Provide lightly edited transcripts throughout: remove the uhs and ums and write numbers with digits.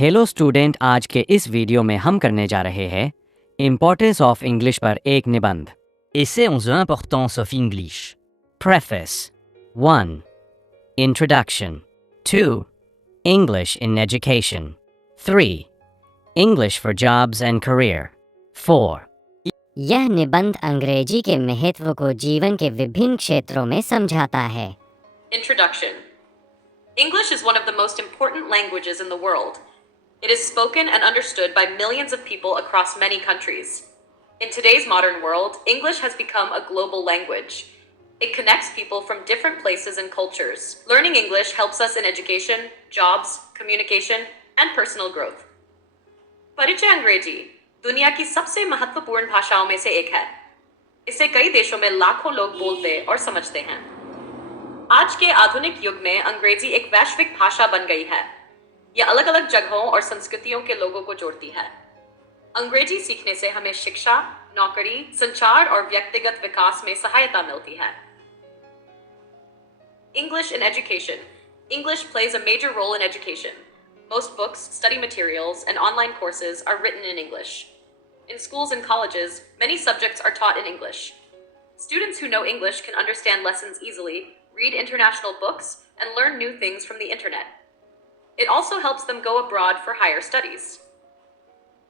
Hello student, आज के इस वीडियो में हम करने जा रहे हैं इम्पोर्टेंस ऑफ इंग्लिश पर एक निबंध। Essai on the importance of English. Preface 1. Introduction 2. English in education 3. English for jobs and career 4. यह निबंध अंग्रेजी के महत्व को जीवन के विभिन्न क्षेत्रों में समझाता है। Introduction. English is one of the most important languages in the world. It is spoken and understood by millions of people across many countries. In today's modern world, English has become a global language. It connects people from different places and cultures. Learning English helps us in education, jobs, communication, and personal growth. परिचय अंग्रेजी दुनिया की सबसे महत्वपूर्ण भाषाओं में से एक है। इसे कई देशों में लाखों लोग बोलते और समझते हैं। आज के आधुनिक युग में अंग्रेजी एक वैश्विक भाषा बन गई है। यह अलग अलग जगहों और संस्कृतियों के लोगों को जोड़ती है। अंग्रेजी सीखने से हमें शिक्षा, नौकरी, संचार और व्यक्तिगत विकास में सहायता मिलती है। English in education. English plays a major role in education. Most books, study materials, and online courses are written in English. In schools and colleges, many subjects are taught in English. Students who know English can understand lessons easily, read international books, and learn new things from the internet. It also helps them go abroad for higher studies.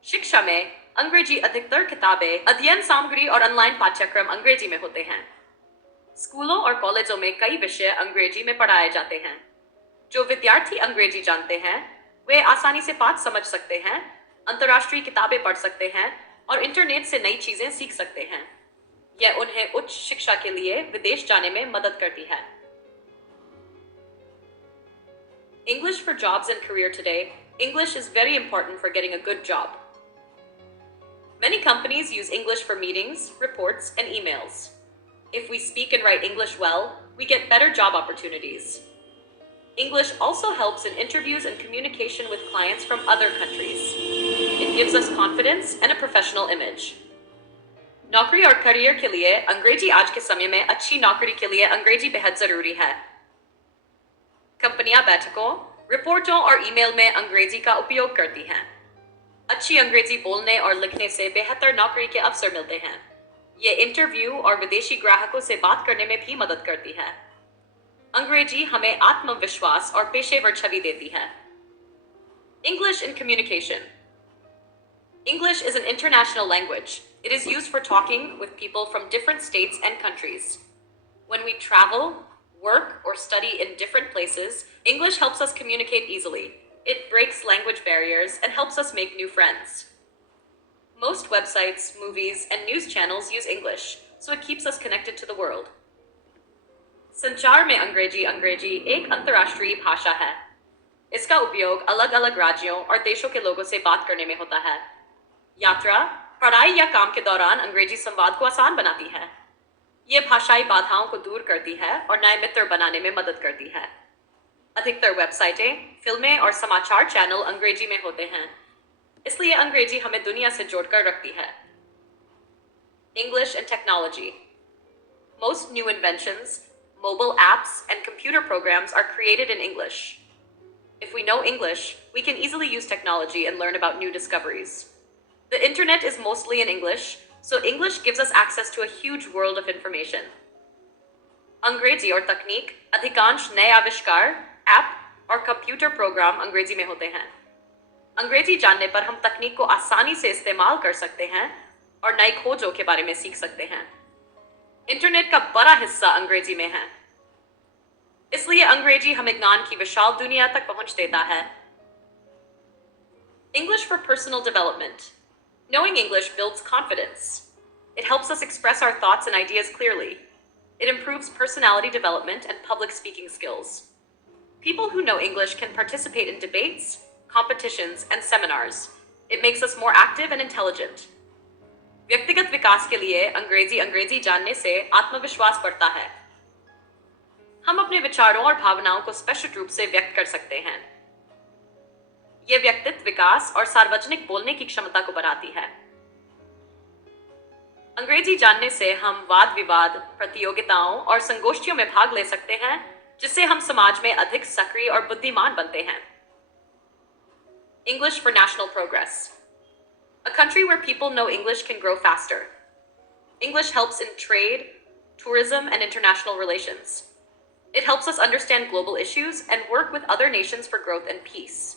शिक्षा में अंग्रेजी अधिकतर किताबें, अध्ययन सामग्री और online पाठ्यक्रम अंग्रेजी में होते हैं। स्कूलों और कॉलेजों में कई विषय अंग्रेजी में पढ़ाए जाते हैं। जो विद्यार्थी अंग्रेजी जानते हैं, वे आसानी से बात समझ सकते हैं, अंतर्राष्ट्रीय किताबें पढ़ सकते हैं और इंटरनेट से नई चीजें सीख सकते हैं। यह उन्हें उच्च शिक्षा के लिए विदेश जाने में मदद करती है। English for jobs and career today. English is very important for getting a good job. Many companies use English for meetings, reports, and emails. If we speak and write English well, we get better job opportunities. English also helps in interviews and communication with clients from other countries. It gives us confidence and a professional image. नौकरी और career के लिए अंग्रेजी आज के समय में अच्छी नौकरी के लिए अंग्रेजी बेहद जरूरी है। कंपनियां बैठकों, रिपोर्टों और ईमेल में अंग्रेजी का उपयोग करती हैं। अच्छी अंग्रेजी बोलने और लिखने से बेहतर नौकरी के अवसर मिलते हैं। ये इंटरव्यू और विदेशी ग्राहकों से बात करने में भी मदद करती है। अंग्रेजी हमें आत्मविश्वास और पेशेवर छवि देती है। English in communication. English is an international language. It is used for talking with people from different states and countries. When we travel, work, or study in different places, English helps us communicate easily. It breaks language barriers and helps us make new friends. Most websites, movies, and news channels use English, so it keeps us connected to the world. संचार में अंग्रेजी एक अंतर्राष्ट्रीय भाषा है। इसका उपयोग अलग अलग राज्यों और देशों के लोगों से बात करने में होता है। यात्रा, पढ़ाई या काम के दौरान अंग्रेजी संवाद को आसान बनाती है। ये भाषाई बाधाओं को दूर करती है और नए मित्र बनाने में मदद करती है। अधिकतर वेबसाइटें, फिल्में और समाचार चैनल अंग्रेजी में होते हैं, इसलिए अंग्रेजी हमें दुनिया से जोड़कर रखती है। English and technology. Most new inventions, mobile apps, and computer programs are created in English. If we know English, we can easily use technology and learn about new discoveries. The internet is mostly in English, so English gives us access to a huge world of information. अंग्रेजी और तकनीक, अधिकांश नए आविष्कार, app और computer program अंग्रेजी में होते हैं। अंग्रेजी जानने पर हम तकनीक को आसानी से इस्तेमाल कर सकते हैं और नई खोजों के बारे में सीख सकते हैं। इंटरनेट का बड़ा हिस्सा अंग्रेजी में है, इसलिए अंग्रेजी हमें ज्ञान की विशाल दुनिया तक पहुंच देता है। English for personal development. Knowing English builds confidence. It helps us express our thoughts and ideas clearly. It improves personality development and public speaking skills. People who know English can participate in debates, competitions, and seminars. It makes us more active and intelligent. व्यक्तिगत विकास के लिए अंग्रेजी जानने से आत्मविश्वास बढ़ता है। हम अपने विचारों और भावनाओं को स्पष्ट रूप से व्यक्त कर सकते हैं। यह व्यक्तित्व विकास और सार्वजनिक बोलने की क्षमता को बढ़ाती है। अंग्रेजी जानने से हम वाद विवाद, प्रतियोगिताओं और संगोष्ठियों में भाग ले सकते हैं, जिससे हम समाज में अधिक सक्रिय और बुद्धिमान बनते हैं। English for national progress. A country where people know English can grow faster. English helps in trade, tourism, and international relations. It helps us understand global issues and work with other nations for growth and peace.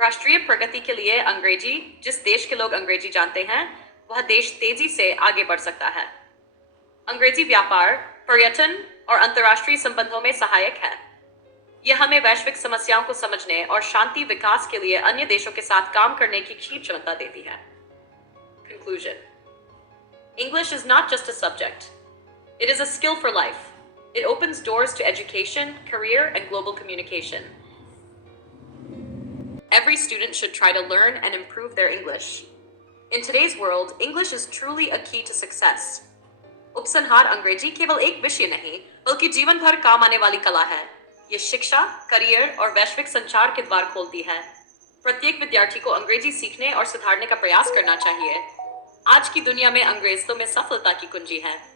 राष्ट्रीय प्रगति के लिए अंग्रेजी, जिस देश के लोग अंग्रेजी जानते हैं, वह देश तेजी से आगे बढ़ सकता है। अंग्रेजी व्यापार, पर्यटन और अंतर्राष्ट्रीय संबंधों में सहायक है। यह हमें वैश्विक समस्याओं को समझने और शांति विकास के लिए अन्य देशों के साथ काम करने की क्षमता देती है। Conclusion. English is not just a subject. It is a skill for life. It opens doors to education, career, and global communication. Every student should try to learn and improve their English. In today's world, English is truly a key to success. उपसंहार अंग्रेजी केवल एक विषय नहीं, बल्कि जीवन भर काम आने वाली कला है। ये शिक्षा, करियर और वैश्विक संचार के द्वार खोलती है। प्रत्येक विद्यार्थी को अंग्रेजी सीखने और सुधारने का प्रयास करना चाहिए। आज की दुनिया में अंग्रेजी में सफलता की कुंजी है।